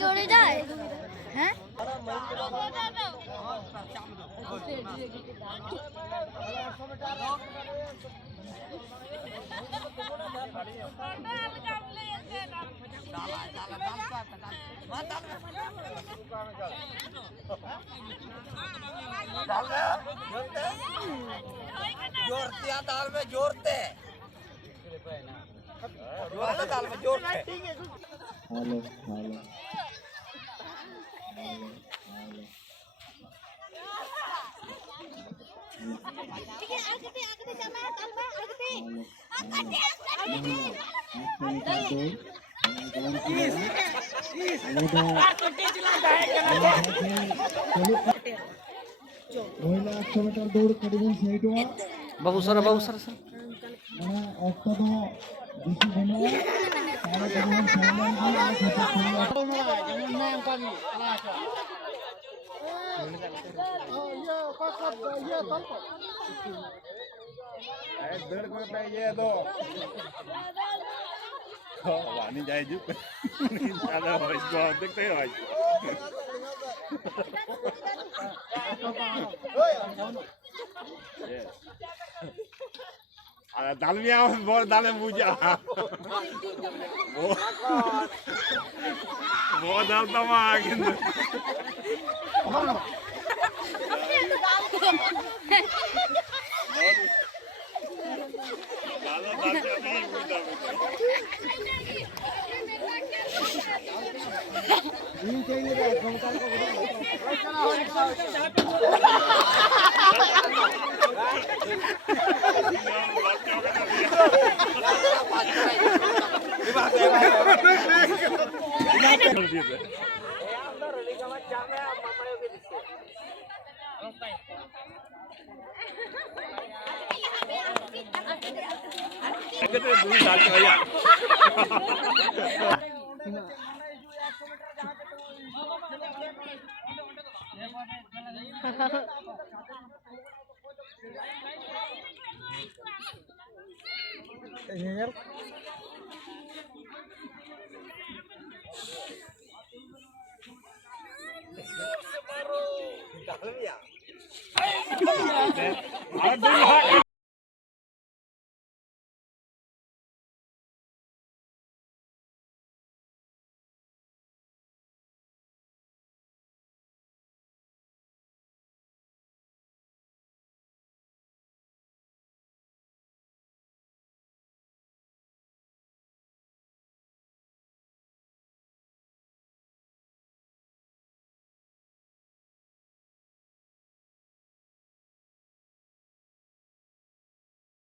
দৌড়ে যায় হ্যাঁ जोरते दाल में जोरते दाल में जोरते हेलो हेलो महिला 100 मीटर दौड़ करीबन सेटवा बाबू सर माने অক্ট তো বেশি ঘুমায় তাহলে করিবন সম্মান দিয়ে যেমন না পানি আলাদা ये पाकत ये तल पर ए डेढ़ करता ये दो वानी जाए जुक ज्यादा हो इसको देखते हो दाल में आओ बहुत दाल में पूजा बहुत दाल तमा आगे